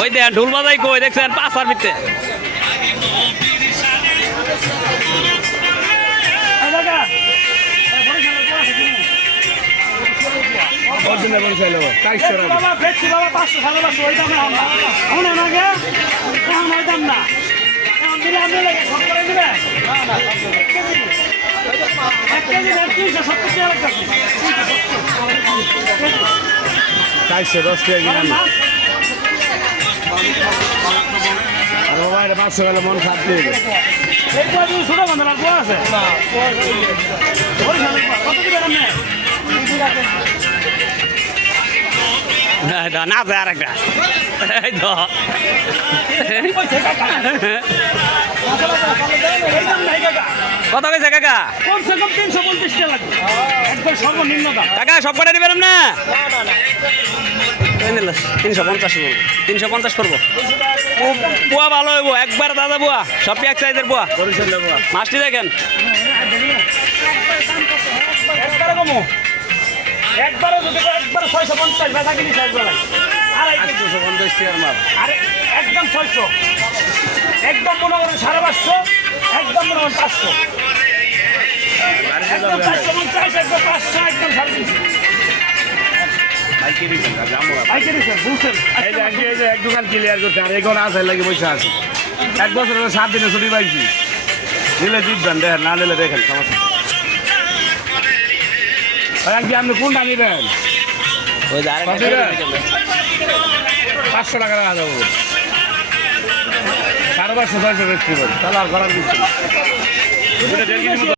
ওই দেন ঢোল বাজাই কই দেখছেন পাঁচার ভিতরে চারশো 10 টাকা আর মোবাইলে 500 গেলে মন খারাপ দিয়ে ছোট বান্ধব আর বড় আছে না যায় আর একটা এই তো কত কইছে কাকা কমসে কম 350 টাকা লাগবে একবার সর্বনিম্ন দাম কাকা সব কটা দিবেন না 350 পড়বো বুয়া ভালো হইব একবার দাদা বুয়া সব এক সাইজের বুয়া মাছটি দেখেন একবারে কমো একবারে যদি একবারে 650 বেচা কিনি চাইবে আর 250 টাকার মাল আরে একদম 600 একদম মনে করেন 550 একদম মনে করেন 500 একদম 450 একদম 500 একদম 350 পাইকারি স্যার বুঝছেন এই যে আজকে এই যে এক দোকান ক্লিয়ার করতে আর এখন আছে লাগে বসে আছে 1 বছর 7 দিনে ছুটি পাইছি নিলে জিতবেন দেখেন না নিলে দেখেন সমস্যা কি আপনি কোনটা নিবেন ওই যে আরেকটা 500 টাকা রাখা যাবো 550 600 বেশি তাহলে আর করার কিছু